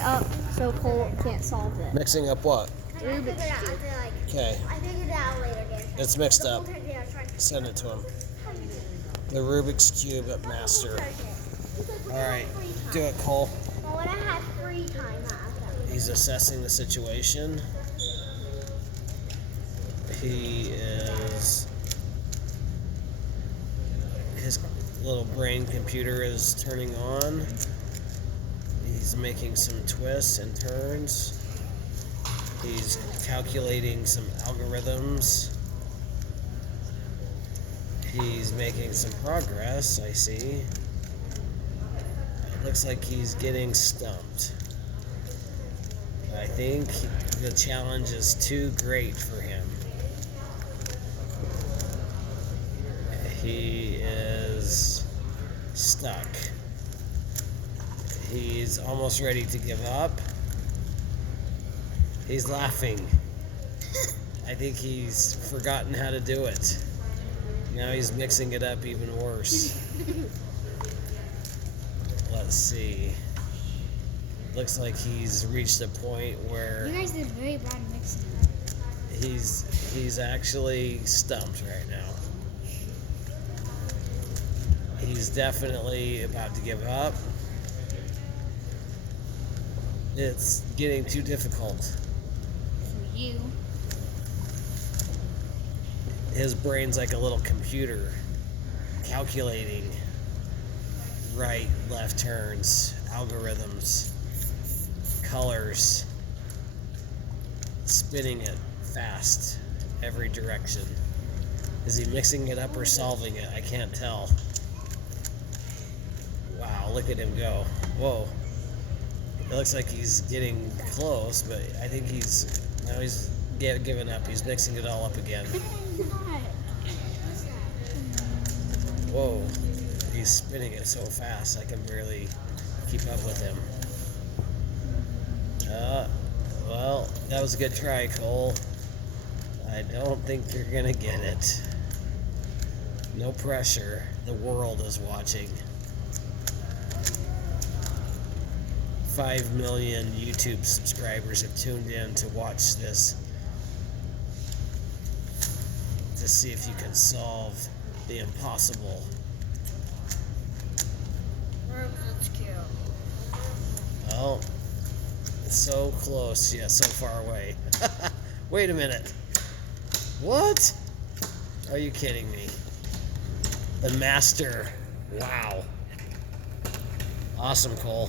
Up so Cole can't solve it. Mixing up what? Rubik's Cube. Okay. I figured it out later, Dan. It's mixed up. Send it to him. The Rubik's Cube at Master. Alright, do it, Cole. Well, when I have free time, He's assessing the situation. His little brain computer is turning on. He's making some twists and turns. He's calculating some algorithms. He's making some progress, I see. It looks like he's getting stumped. I think the challenge is too great for him. He is stuck. He's almost ready to give up. He's laughing. I think he's forgotten how to do it. Now he's mixing it up even worse. Let's see. Looks like he's reached a point where You guys did very bad mixing. he's actually stumped right now. He's definitely about to give up. It's getting too difficult. For you. His brain's like a little computer, calculating right, left turns, algorithms, colors, spinning it fast, every direction. Is he mixing it up or solving it? I can't tell. Wow, look at him go. Whoa. It looks like he's getting close, but I think he's giving up. He's mixing it all up again. Whoa, he's spinning it so fast I can barely keep up with him. Well, that was a good try, Cole. I don't think you're gonna get it. No pressure. The world is watching. 5 million YouTube subscribers have tuned in to watch this, to see if you can solve the impossible. Rubik's Cube. Oh, it's so close yet so far away. Wait a minute. What? Are you kidding me? The master. Wow. Awesome, Cole.